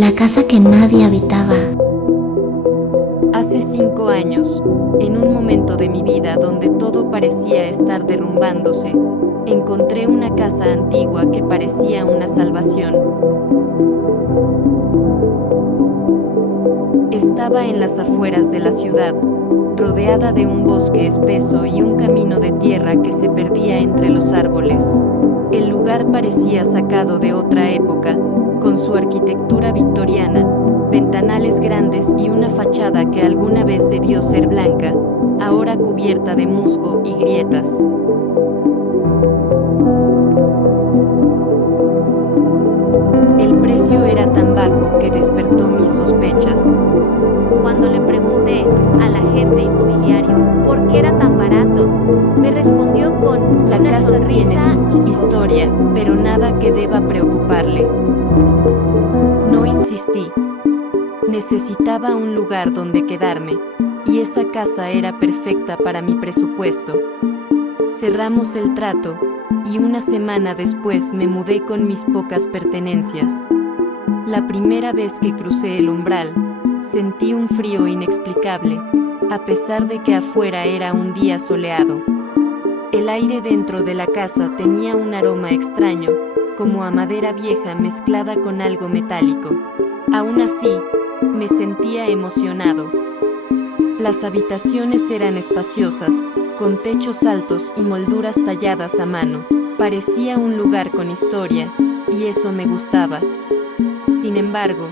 la casa que nadie habitaba. Hace 5 años, en un momento de mi vida donde todo parecía estar derrumbándose, encontré una casa antigua que parecía una salvación. Estaba en las afueras de la ciudad, rodeada de un bosque espeso y un camino de tierra que se perdía entre los árboles. El lugar parecía sacado de otra época, con su arquitectura victoriana, ventanales grandes y una fachada que alguna vez debió ser blanca, ahora cubierta de musgo y grietas. El precio era tan bajo que despertó mis sospechas. Cuando le pregunté al agente inmobiliario por qué era tan barato, me respondió con La una casa tiene sonrisa su historia, pero nada que deba preocuparle. No insistí. Necesitaba un lugar donde quedarme, y esa casa era perfecta para mi presupuesto. Cerramos el trato, y una semana después me mudé con mis pocas pertenencias. La primera vez que crucé el umbral, sentí un frío inexplicable, a pesar de que afuera era un día soleado. El aire dentro de la casa tenía un aroma extraño, como a madera vieja mezclada con algo metálico. Aún así, me sentía emocionado. Las habitaciones eran espaciosas, con techos altos y molduras talladas a mano. Parecía un lugar con historia, y eso me gustaba. Sin embargo,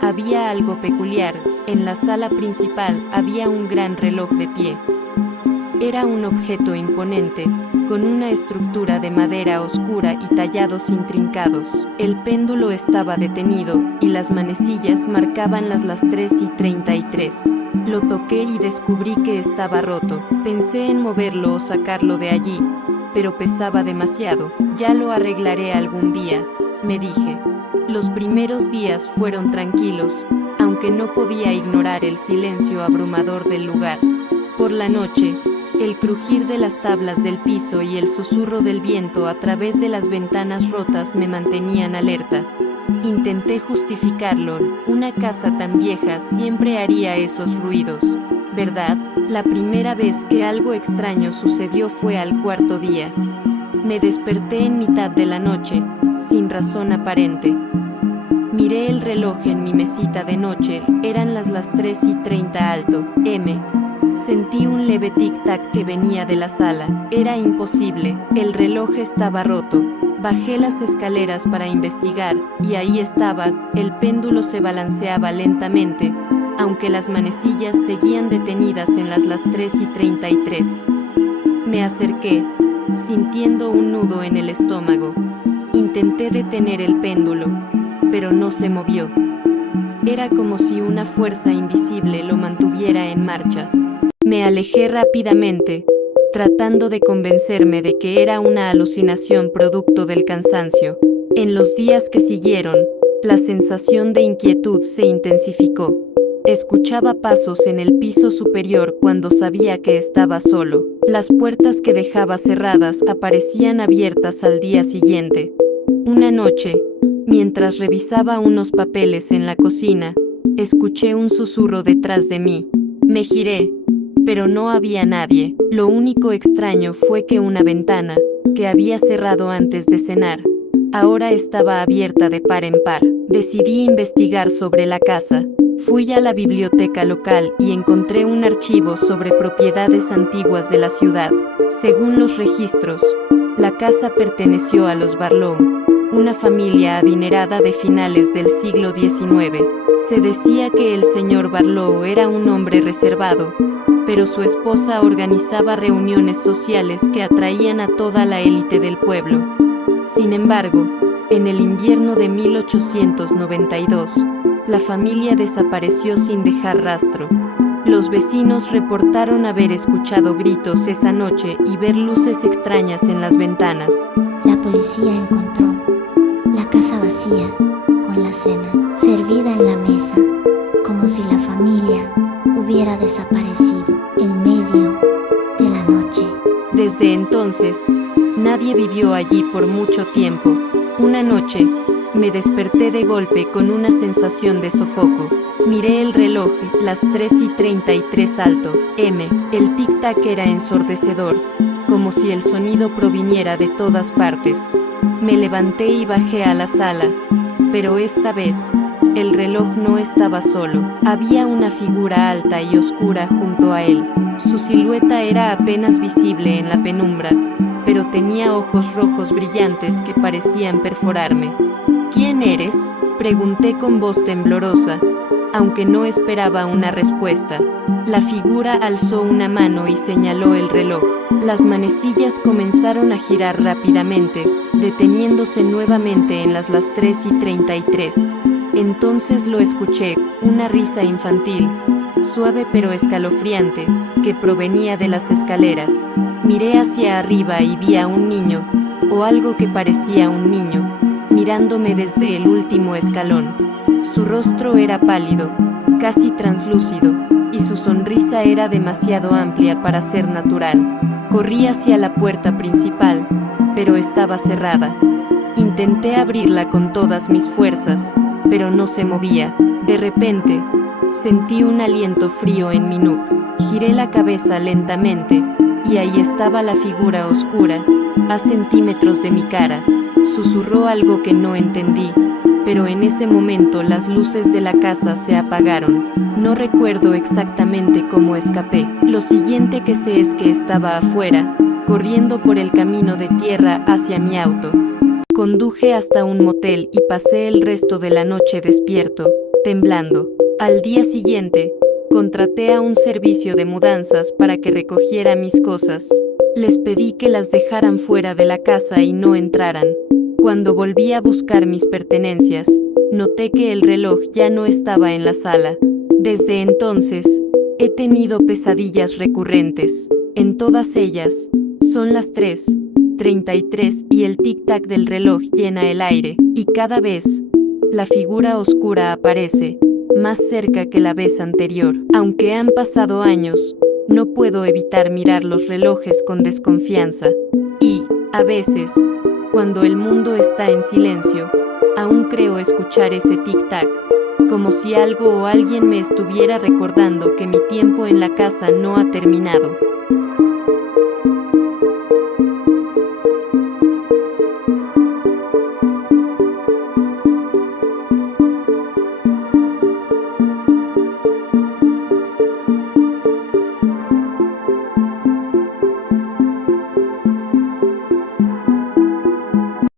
había algo peculiar. En la sala principal había un gran reloj de pie. Era un objeto imponente, con una estructura de madera oscura y tallados intrincados. El péndulo estaba detenido, y las manecillas marcaban las 3:33. Lo toqué y descubrí que estaba roto. Pensé en moverlo o sacarlo de allí, pero pesaba demasiado. Ya lo arreglaré algún día, me dije. Los primeros días fueron tranquilos, aunque no podía ignorar el silencio abrumador del lugar. Por la noche, el crujir de las tablas del piso y el susurro del viento a través de las ventanas rotas me mantenían alerta. Intenté justificarlo, una casa tan vieja siempre haría esos ruidos, ¿verdad? La primera vez que algo extraño sucedió fue al 4.º día. Me desperté en mitad de la noche, sin razón aparente. Miré el reloj en mi mesita de noche, eran las 3:30 alto, m. Sentí un leve tic-tac que venía de la sala. Era imposible, el reloj estaba roto. Bajé las escaleras para investigar, y ahí estaba, el péndulo se balanceaba lentamente, aunque las manecillas seguían detenidas en las 3:33. Me acerqué, sintiendo un nudo en el estómago. Intenté detener el péndulo, pero no se movió. Era como si una fuerza invisible lo mantuviera en marcha. Me alejé rápidamente, tratando de convencerme de que era una alucinación producto del cansancio. En los días que siguieron, la sensación de inquietud se intensificó. Escuchaba pasos en el piso superior cuando sabía que estaba solo. Las puertas que dejaba cerradas aparecían abiertas al día siguiente. Una noche, mientras revisaba unos papeles en la cocina, escuché un susurro detrás de mí. Me giré, pero no había nadie. Lo único extraño fue que una ventana, que había cerrado antes de cenar, ahora estaba abierta de par en par. Decidí investigar sobre la casa. Fui a la biblioteca local y encontré un archivo sobre propiedades antiguas de la ciudad. Según los registros, la casa perteneció a los Barlow, una familia adinerada de finales del siglo XIX. Se decía que el señor Barlow era un hombre reservado, pero su esposa organizaba reuniones sociales que atraían a toda la élite del pueblo. Sin embargo, en el invierno de 1892, la familia desapareció sin dejar rastro. Los vecinos reportaron haber escuchado gritos esa noche y ver luces extrañas en las ventanas. La policía encontró la casa vacía, con la cena servida en la mesa, como si la familia hubiera desaparecido en medio de la noche. Desde entonces, nadie vivió allí por mucho tiempo. Una noche, Me desperté de golpe con una sensación de sofoco. Miré el reloj, las 3:33 alto, M. El tic-tac era ensordecedor, como si el sonido proviniera de todas partes. Me levanté y bajé a la sala, pero esta vez, el reloj no estaba solo. Había una figura alta y oscura junto a él. Su silueta era apenas visible en la penumbra, pero tenía ojos rojos brillantes que parecían perforarme. ¿Quién eres?, pregunté con voz temblorosa, aunque no esperaba una respuesta. La figura alzó una mano y señaló el reloj. Las manecillas comenzaron a girar rápidamente, deteniéndose nuevamente en las 3:33. Entonces lo escuché, una risa infantil, suave pero escalofriante, que provenía de las escaleras. Miré hacia arriba y vi a un niño, o algo que parecía un niño, mirándome desde el último escalón. Su rostro era pálido, casi translúcido, y su sonrisa era demasiado amplia para ser natural. Corrí hacia la puerta principal, pero estaba cerrada. Intenté abrirla con todas mis fuerzas, pero no se movía. De repente, sentí un aliento frío en mi nuca. Giré la cabeza lentamente, y ahí estaba la figura oscura, a centímetros de mi cara. Susurró algo que no entendí, pero en ese momento las luces de la casa se apagaron. No recuerdo exactamente cómo escapé. Lo siguiente que sé es que estaba afuera, corriendo por el camino de tierra hacia mi auto. Conduje hasta un motel y pasé el resto de la noche despierto, temblando. Al día siguiente, contraté a un servicio de mudanzas para que recogiera mis cosas. Les pedí que las dejaran fuera de la casa y no entraran. Cuando volví a buscar mis pertenencias, noté que el reloj ya no estaba en la sala. Desde entonces, he tenido pesadillas recurrentes. En todas ellas, son las 3:33 y el tic-tac del reloj llena el aire, y cada vez, la figura oscura aparece, más cerca que la vez anterior. Aunque han pasado años, no puedo evitar mirar los relojes con desconfianza. Y, a veces, cuando el mundo está en silencio, aún creo escuchar ese tic-tac, como si algo o alguien me estuviera recordando que mi tiempo en la casa no ha terminado.